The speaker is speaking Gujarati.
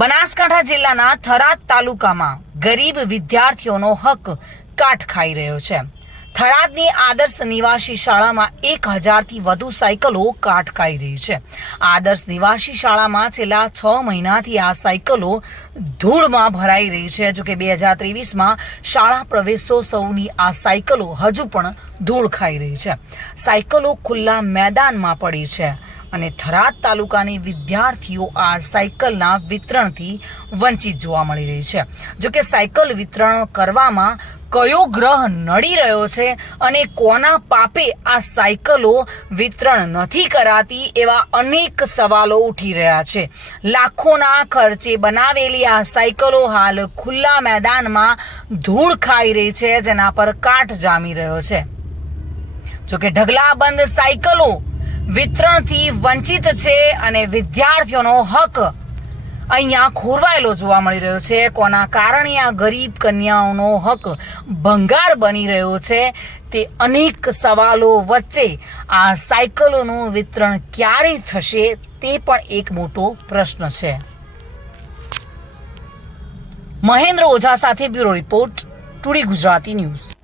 બનાસકાંઠા જિલ્લાના થરાદ તાલુકામાં ગરીબ વિદ્યાર્થીઓનો હક કાટ ખાઈ રહ્યો છે। થરાદની આદર્શ નિવાસી શાળામાં 1000થી વધુ સાયકલો કાટ ખાઈ રહી છે। આદર્શ નિવાસી શાળામાં છેલ્લા 6 મહિનાથી આ સાયકલો ધૂળમાં ભરાઈ રહી છે। જો કે 2023માં શાળા પ્રવેશોત્સવની આ સાયકલો હજુ પણ ધૂળ ખાઈ રહી છે। સાયકલો ખુલ્લા મેદાનમાં પડી છે અને થરાદ તાલુકાની વિદ્યાર્થીઓ આ સાયકલના વિતરણથી વંચિત જોવા મળી રહી છે। જો કે સાયકલ વિતરણ કરવામાં કયો ગ્રહ નડી રહ્યો છે અને કોના પાપે આ સાયકલો વિતરણ નથી કરાતી એવા અનેક સવાલો ઉઠી રહ્યા છે। લાખોના ખર્ચે બનાવેલી આ સાયકલો હાલ ખુલ્લા મેદાનમાં ધૂળ ખાઈ રહી છે, જેના પર કાટ જામી રહ્યો છે। જો કે ઢગલાબંધ સાયકલો વિતરણથી વંચિત છે અને વિદ્યાર્થીઓનો હક અહીંયા ખોરવાયેલો જોવા મળી રહ્યો છે। કોના કારણે આ ગરીબ કન્યાઓનો હક ભંગાર બની રહ્યો છે તે અનેક સવાલો વચ્ચે આ સાયકલોનું વિતરણ ક્યારે થશે તે પણ એક મોટો પ્રશ્ન છે। મહેન્દ્ર ઓઝા સાથે bureau report, today Gujarati news.